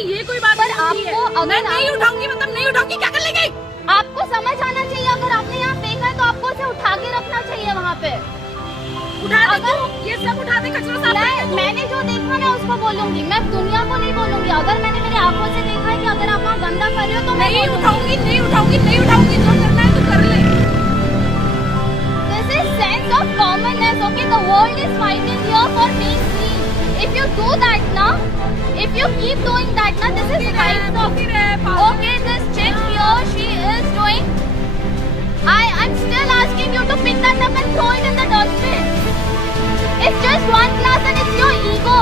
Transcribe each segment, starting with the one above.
ये कोई बात पर आपको अगर मैं नहीं उठाऊंगी, मतलब नहीं उठाऊंगी, क्या कर लेगी? आपको समझ आना चाहिए, अगर आपने यहाँ फेंका है तो आपको उसे उठा के रखना चाहिए वहाँ पे। उठा दे तू, ये सब उठा दे, कचरा साफ कर दे तू। मैंने जो देखा मैं उसको बोलूंगी, मैं दुनिया को नहीं बोलूंगी। अगर मैंने मेरी आंखों से देखा है कि अगर आप वहाँ गंदा कर रहे हो तो मैं नहीं उठाऊंगी, नहीं उठाऊंगी, नहीं उठाऊंगी, जो करना है तू कर ले। This is sense of commonness, okay? The world is fighting here for being seen. If you do that now, if you keep doing that now, this is right of, okay, this chick here, she is doing, I'm still asking you to pick that up and throw it in the dustbin. It's just one class and it's your ego.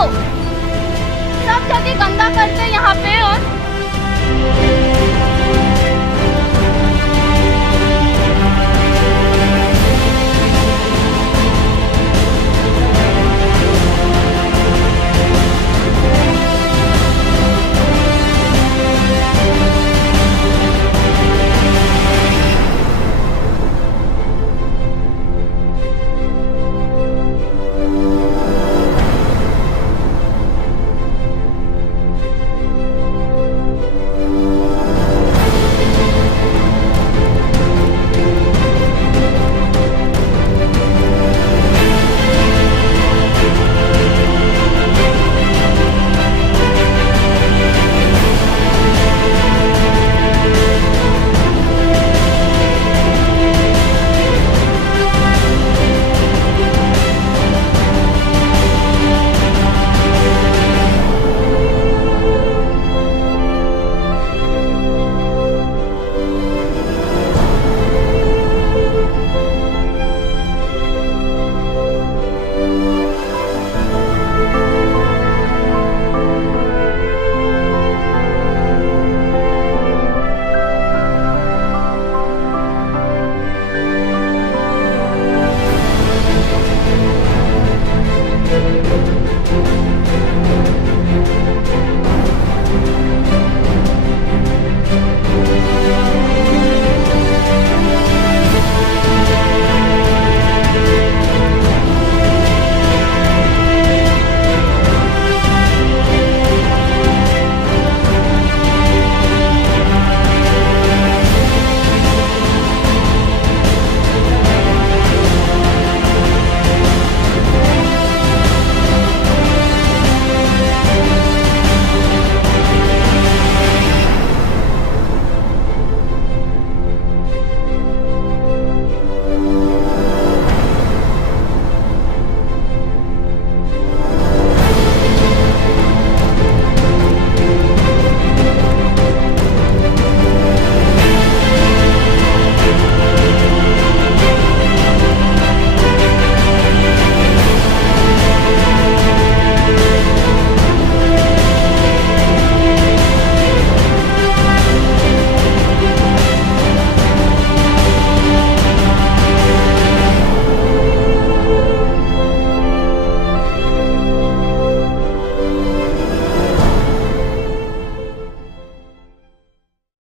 सब जगह गंदा करते हैं यहाँ पे।